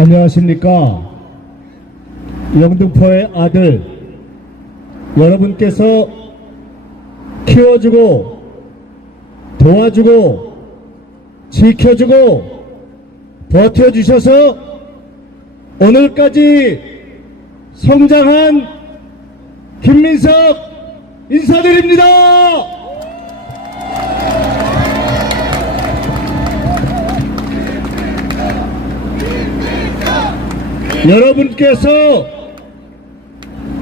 안녕하십니까. 영등포의 아들 여러분께서 키워주고 도와주고 지켜주고 버텨주셔서 오늘까지 성장한 김민석 인사드립니다. 여러분께서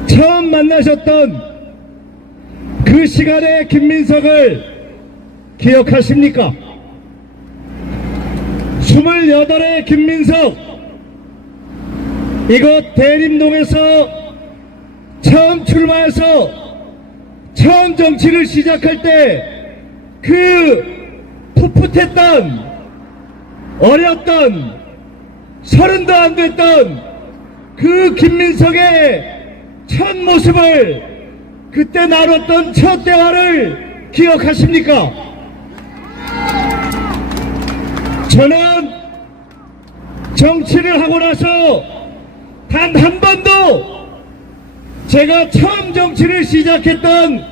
처음 만나셨던 그 시간의 김민석을 기억하십니까? 28의 김민석, 이곳 대림동에서 처음 출마해서 처음 정치를 시작할 때 그 풋풋했던 어렸던 30도 안 됐던 그 김민석의 첫 모습을, 그때 나눴던 첫 대화를 기억하십니까? 저는 정치를 하고 나서 단 한 번도 제가 처음 정치를 시작했던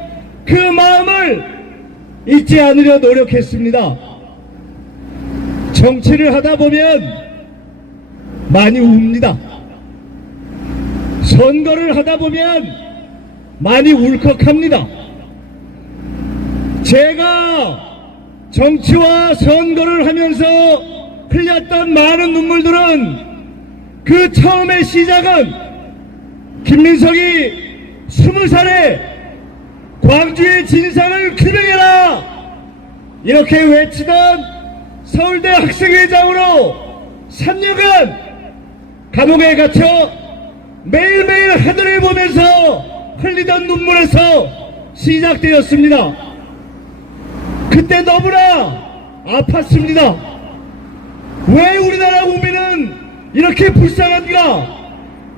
그 마음을 잊지 않으려 노력했습니다. 정치를 하다 보면 많이 웁니다. 선거를 하다 보면 많이 울컥합니다. 제가 정치와 선거를 하면서 흘렸던 많은 눈물들은 그 처음의 시작은 김민석이 20살에 광주의 진상을 규명해라 이렇게 외치던 서울대 학생회장으로 3년간 감옥에 갇혀 매일매일 하늘을 보면서 흘리던 눈물에서 시작되었습니다. 그때 너무나 아팠습니다. 왜 우리나라 국민은 이렇게 불쌍한가?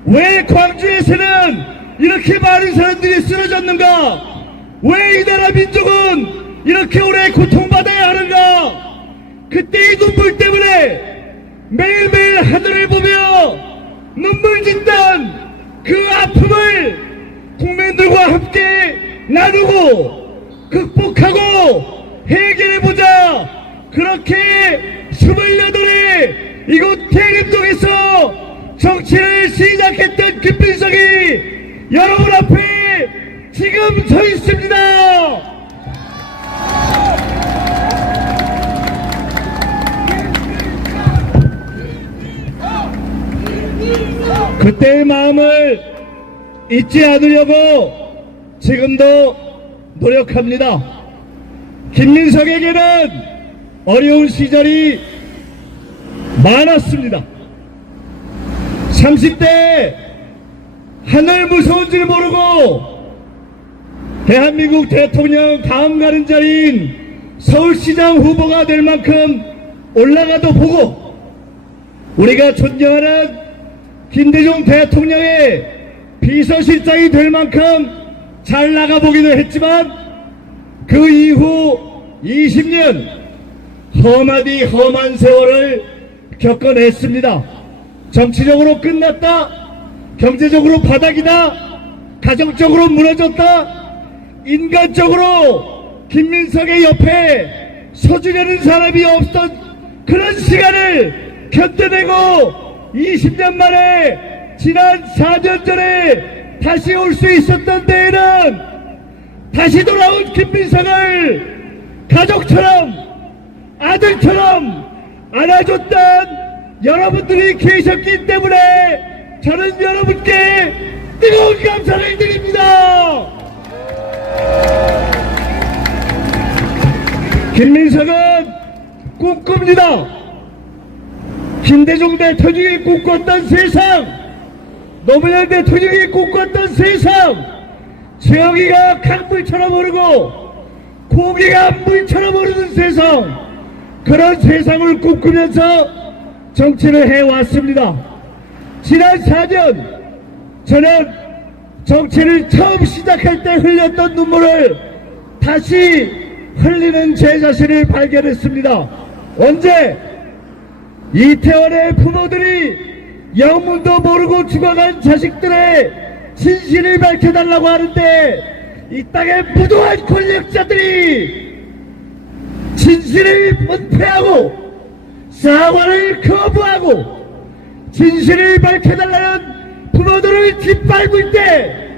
왜 광주에서는 이렇게 많은 사람들이 쓰러졌는가? 왜 이 나라 민족은 이렇게 오래 고통받아야 하는가? 그때 이 눈물 때문에 매일매일 하늘을 보며 눈물 짓던 그 아픔을 국민들과 함께 나누고 극복하고 해결해보자, 그렇게 28에 이곳 대림동에서 정치를 시작했던 김민석이 여러분 앞에 지금 서 있습니다. 그때의 마음을 잊지 않으려고 지금도 노력합니다. 김민석에게는 어려운 시절이 많았습니다. 30대 하늘 무서운 줄 모르고 대한민국 대통령 다음 가는 자리인 서울시장 후보가 될 만큼 올라가도 보고, 우리가 존경하는 김대중 대통령의 비서실장이 될 만큼 잘 나가보기도 했지만 그 이후 20년 험하디 험한 세월을 겪어냈습니다. 정치적으로 끝났다, 경제적으로 바닥이다, 가정적으로 무너졌다, 인간적으로 김민석의 옆에 서주려는 사람이 없던 그런 시간을 견뎌내고 20년 만에 지난 4년 전에 다시 올 수 있었던 데에는 다시 돌아온 김민석을 가족처럼 아들처럼 안아줬던 여러분들이 계셨기 때문에 저는 여러분께 뜨거운 감사를 드립니다. 김민석은 꿈꿉니다. 김대중 대통령이 꿈꿨던 세상, 노무현 대통령이 꿈꿨던 세상, 저기가 강물처럼 흐르고 고기가 물처럼 흐르는 세상, 그런 세상을 꿈꾸면서 정치를 해왔습니다. 지난 4년 저는 정치를 처음 시작할 때 흘렸던 눈물을 다시 흘리는 제 자신을 발견했습니다. 언제? 이태원의 부모들이 영문도 모르고 죽어간 자식들의 진실을 밝혀달라고 하는데 이 땅의 무도한 권력자들이 진실을 은폐하고 사과를 거부하고 진실을 밝혀달라는 부모들을 짓밟을 때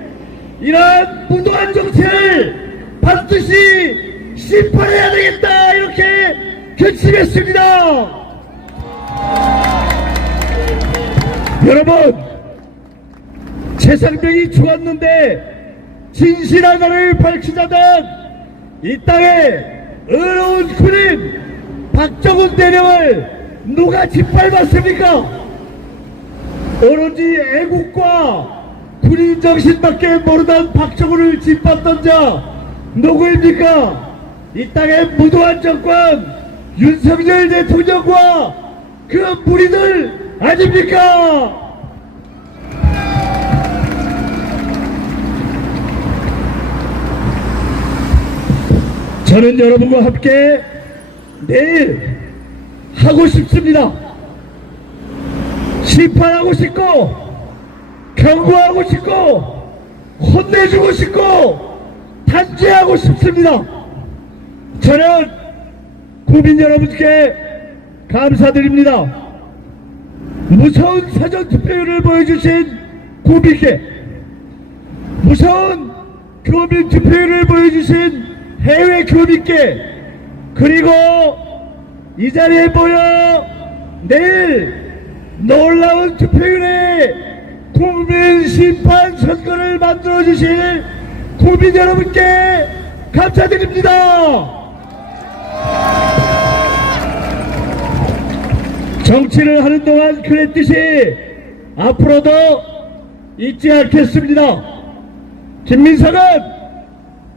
이러한 무도한 정체를 반드시 심판해야 되겠다 이렇게 결심했습니다. 여러분, 최상병이 죽었는데 진실 하나를 밝히자던 이 땅에 어려운 군인 박정훈 대령을 누가 짓밟았습니까? 오로지 애국과 군인 정신밖에 모르던 박정훈을 짓밟던 자 누구입니까? 이 땅의 무도한 정권 윤석열 대통령과 그 무리들 아닙니까? 저는 여러분과 함께 내일 하고 싶습니다. 심판하고 싶고 경고하고 싶고 혼내주고 싶고 단죄하고 싶습니다. 저는 국민 여러분께 감사드립니다. 무서운 사전투표율을 보여주신 국민께, 무서운 교민 투표율을 보여주신 해외 교민께, 그리고 이 자리에 모여 내일 놀라운 투표율의 국민 심판 선거를 만들어주실 국민 여러분께 감사드립니다. 정치를 하는 동안 그랬듯이 앞으로도 잊지 않겠습니다. 김민석은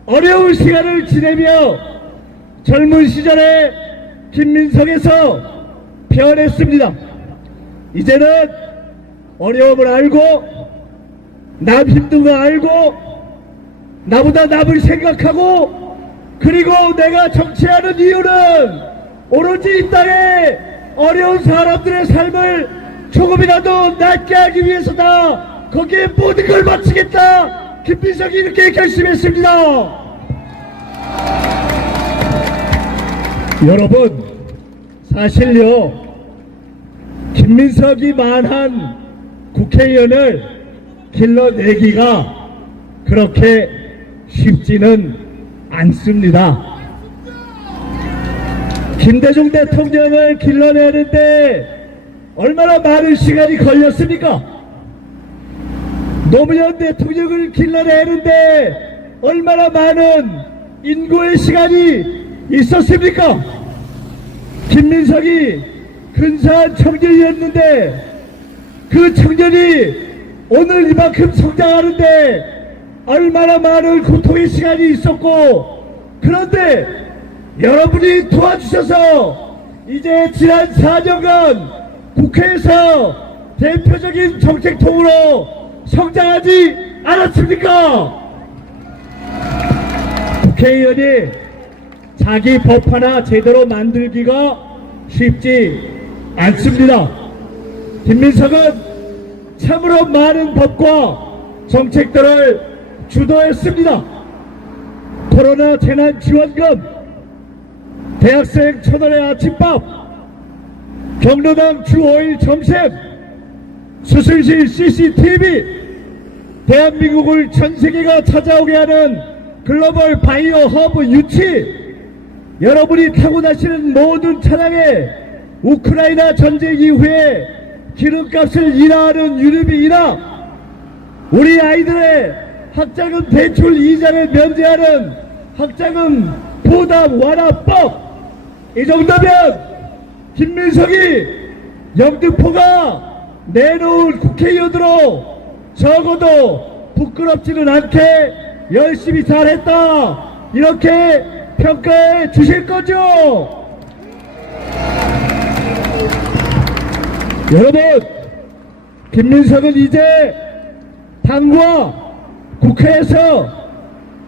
어려운 시간을 지내며 젊은 시절에 김민석에서 변했습니다. 이제는 어려움을 알고 남 힘든 거 알고 나보다 남을 생각하고 그리고 내가 정치하는 이유는 오로지 이 땅에 어려운 사람들의 삶을 조금이라도 낫게 하기 위해서다. 거기에 모든 걸 바치겠다. 김민석이 이렇게 결심했습니다. 여러분, 사실요, 김민석이 만한 국회의원을 길러내기가 그렇게 쉽지는 않습니다. 김대중 대통령을 길러내는데 얼마나 많은 시간이 걸렸습니까? 노무현 대통령을 길러내는데 얼마나 많은 인고의 시간이 있었습니까? 김민석이 근사한 청년이었는데 그 청년이 오늘 이만큼 성장하는데 얼마나 많은 고통의 시간이 있었고, 그런데 여러분이 도와주셔서 이제 지난 4년간 국회에서 대표적인 정책통으로 성장하지 않았습니까? 국회의원이 자기 법 하나 제대로 만들기가 쉽지 않습니다. 김민석은 참으로 많은 법과 정책들을 주도했습니다. 코로나 재난지원금, 대학생 1,000원의 아침밥, 경로당 주 5일 점심, 수술실 CCTV, 대한민국을 전세계가 찾아오게 하는 글로벌 바이오 허브 유치, 여러분이 타고 다니는 모든 차량에 우크라이나 전쟁 이후에 기름값을 인하하는 유류비 인하, 우리 아이들의 학자금 대출 이자를 면제하는 학자금 부담 완화법, 이 정도면 김민석이 영등포가 내놓은 국회의원으로 적어도 부끄럽지는 않게 열심히 잘했다 이렇게 평가해 주실 거죠? 여러분, 김민석은 이제 당과 국회에서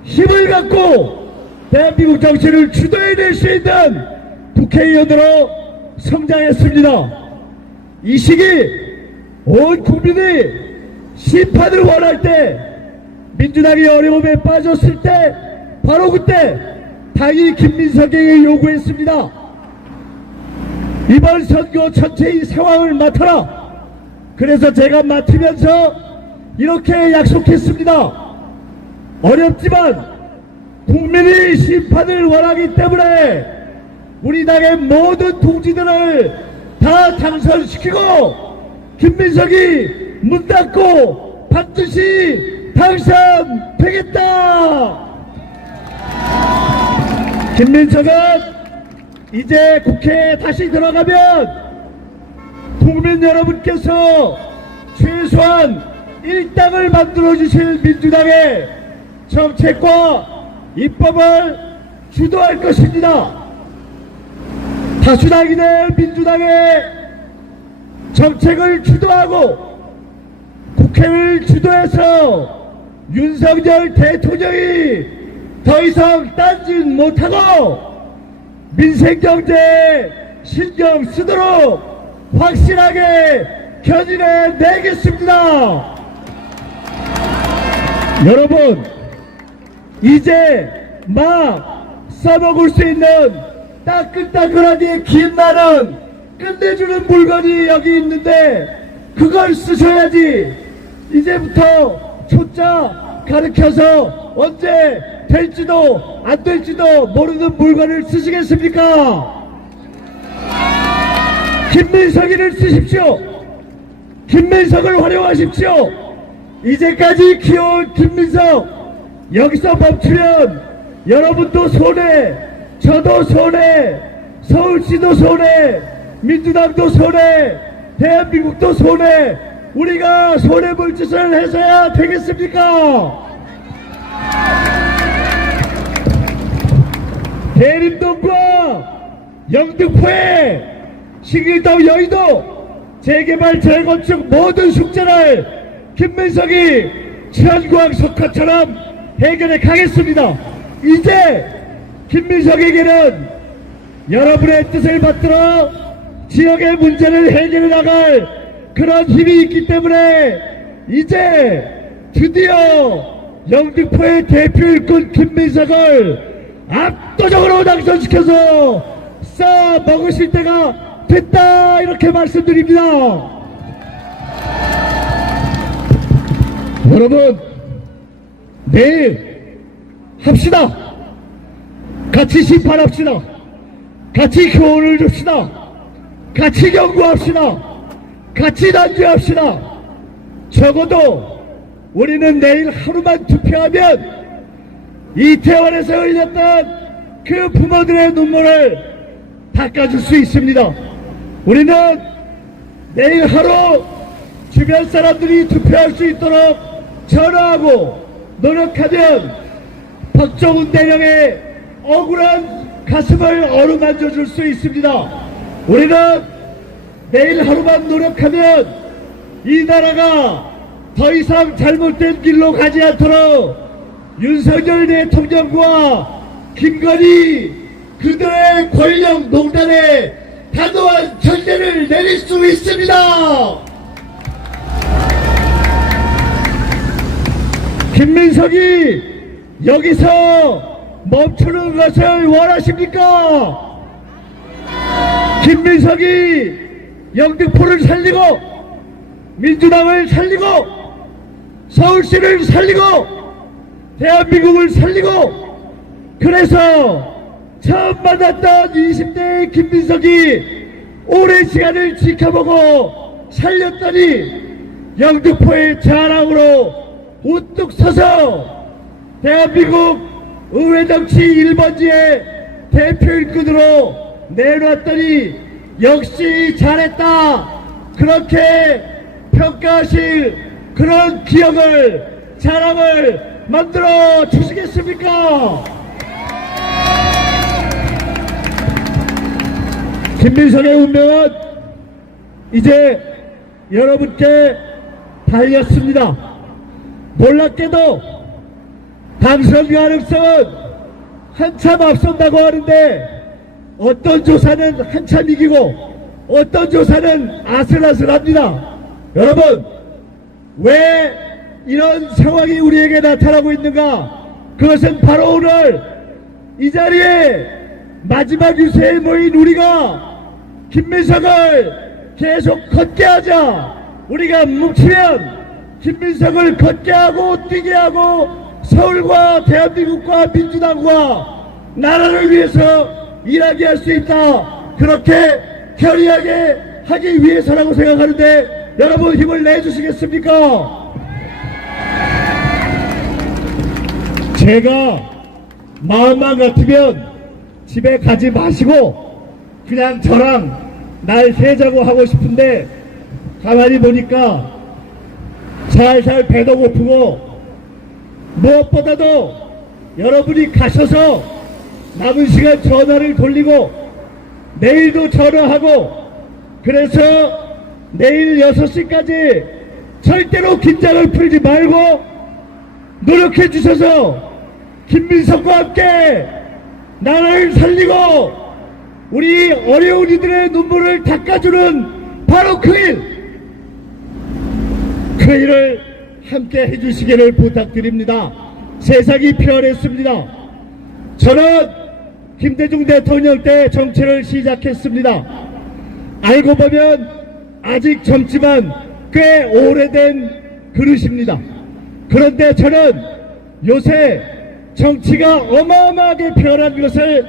힘을 갖고 대한민국 정치를 주도해낼 수 있는 국회의원으로 성장했습니다. 이 시기 온 국민이 심판을 원할 때, 민주당이 어려움에 빠졌을 때, 바로 그때 당이 김민석에게 요구했습니다. 이번 선거 전체의 상황을 맡아라. 그래서 제가 맡으면서 이렇게 약속했습니다. 어렵지만 국민이 심판을 원하기 때문에 우리 당의 모든 동지들을 다 당선시키고 김민석이 문 닫고 반드시 당선되겠다. 김민석은 이제 국회에 다시 들어가면 국민 여러분께서 최소한 일당을 만들어주실 민주당의 정책과 입법을 주도할 것입니다. 다수당이 될 민주당의 정책을 주도하고 국회를 주도해서 윤석열 대통령이 더 이상 딴짓 못하고 민생경제에 신경 쓰도록 확실하게 견인해 내겠습니다. 여러분, 이제 막 써먹을 수 있는 따끈따끈하게 긴 날은 끝내주는 물건이 여기 있는데 그걸 쓰셔야지. 이제부터 초짜 가르쳐서 언제 될지도 안 될지도 모르는 물건을 쓰시겠습니까? 김민석이를 쓰십시오. 김민석을 활용하십시오. 이제까지 키워온 김민석, 여기서 멈추면 여러분도 손해, 저도 손해, 서울시도 손해, 민주당도 손해, 대한민국도 손해. 우리가 손해볼 짓을 해서야 되겠습니까? 대림동과 영등포에 신길동 여의도 재개발 재건축 모든 숙제를 김민석이 천광 석화처럼 해결해 가겠습니다. 이제 김민석에게는 여러분의 뜻을 받들어 지역의 문제를 해결해 나갈 그런 힘이 있기 때문에 이제 드디어 영등포의 대표 일꾼 김민석을 압도적으로 당선시켜서 싸 먹으실 때가 됐다, 이렇게 말씀드립니다. 여러분, 내일 합시다. 같이 심판합시다. 같이 교훈을 줍시다. 같이 경고합시다. 같이 단죄합시다. 적어도 우리는 내일 하루만 투표하면 이태원에서 흘렸던 그 부모들의 눈물을 닦아줄 수 있습니다. 우리는 내일 하루 주변 사람들이 투표할 수 있도록 전화하고 노력하면 박정훈 대령의 억울한 가슴을 어루만져 줄 수 있습니다. 우리는 내일 하루만 노력하면 이 나라가 더 이상 잘못된 길로 가지 않도록 윤석열 대통령과 김건희 그들의 권력 농단에 단호한 전제를 내릴 수 있습니다. 김민석이 여기서 멈추는 것을 원하십니까? 김민석이 영등포를 살리고 민주당을 살리고 서울시를 살리고 대한민국을 살리고, 그래서 처음 만났던 20대의 김민석이 오랜 시간을 지켜보고 살렸더니 영등포의 자랑으로 우뚝 서서 대한민국 의회정치 1번지의 대표 일꾼으로 내놨더니 역시 잘했다, 그렇게 평가하실 그런 기억을, 자랑을 만들어 주시겠습니까? 김민석의 운명은 이제 여러분께 달렸습니다. 놀랍게도 당선 가능성은 한참 앞선다고 하는데 어떤 조사는 한참 이기고 어떤 조사는 아슬아슬합니다. 여러분, 왜 이런 상황이 우리에게 나타나고 있는가? 그것은 바로 오늘 이 자리에 마지막 유세에 모인 우리가 김민석을 계속 걷게 하자. 우리가 뭉치면 김민석을 걷게 하고 뛰게 하고 서울과 대한민국과 민주당과 나라를 위해서 일하게 할 수 있다. 그렇게 결의하게 하기 위해서라고 생각하는데 여러분 힘을 내주시겠습니까? 제가 마음만 같으면 집에 가지 마시고 그냥 저랑 날 세자고 하고 싶은데 가만히 보니까 살살 배도 고프고 무엇보다도 여러분이 가셔서 남은 시간 전화를 돌리고 내일도 전화하고 그래서 내일 6시까지 절대로 긴장을 풀지 말고 노력해 주셔서 김민석과 함께 나라를 살리고 우리 어려운 이들의 눈물을 닦아주는 바로 그 일을 함께 해주시기를 부탁드립니다. 세상이 변했습니다. 저는 김대중 대통령 때 정치를 시작했습니다. 알고 보면 아직 젊지만 꽤 오래된 그릇입니다. 그런데 저는 요새 정치가 어마어마하게 변한 것을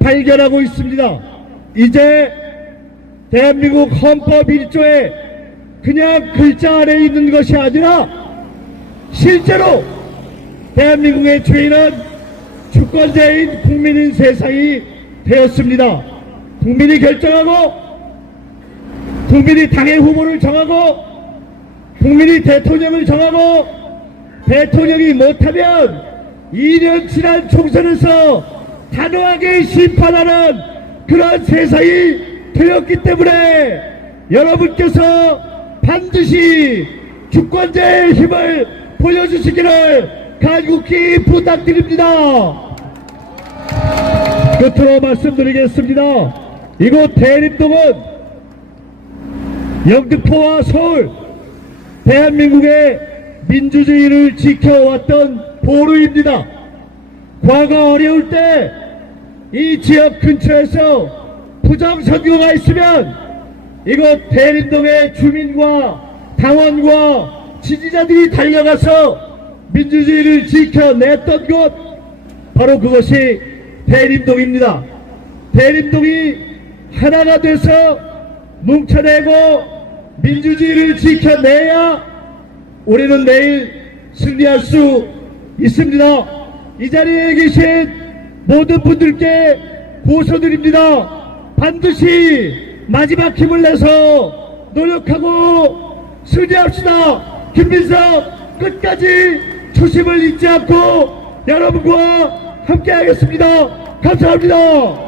발견하고 있습니다. 이제 대한민국 헌법 1조에 그냥 글자 안에 있는 것이 아니라 실제로 대한민국의 주인은 주권자인 국민인 세상이 되었습니다. 국민이 결정하고 국민이 당의 후보를 정하고 국민이 대통령을 정하고 대통령이 못하면 2년 지난 총선에서 단호하게 심판하는 그런 세상이 되었기 때문에 여러분께서 반드시 주권자의 힘을 보여주시기를 간곡히 부탁드립니다. 끝으로 말씀드리겠습니다. 이곳 대림동은 영등포와 서울 대한민국의 민주주의를 지켜왔던 보루입니다. 과거 어려울 때 이 지역 근처에서 부정선거가 있으면 이곳 대림동의 주민과 당원과 지지자들이 달려가서 민주주의를 지켜냈던 곳 바로 그것이 대림동입니다. 대림동이 하나가 돼서 뭉쳐내고 민주주의를 지켜내야 우리는 내일 승리할 수 있습니다. 이 자리에 계신 모든 분들께 고소드립니다. 반드시 마지막 힘을 내서 노력하고 승리합시다. 김민석 끝까지 초심을 잊지 않고 여러분과 함께 하겠습니다. 감사합니다.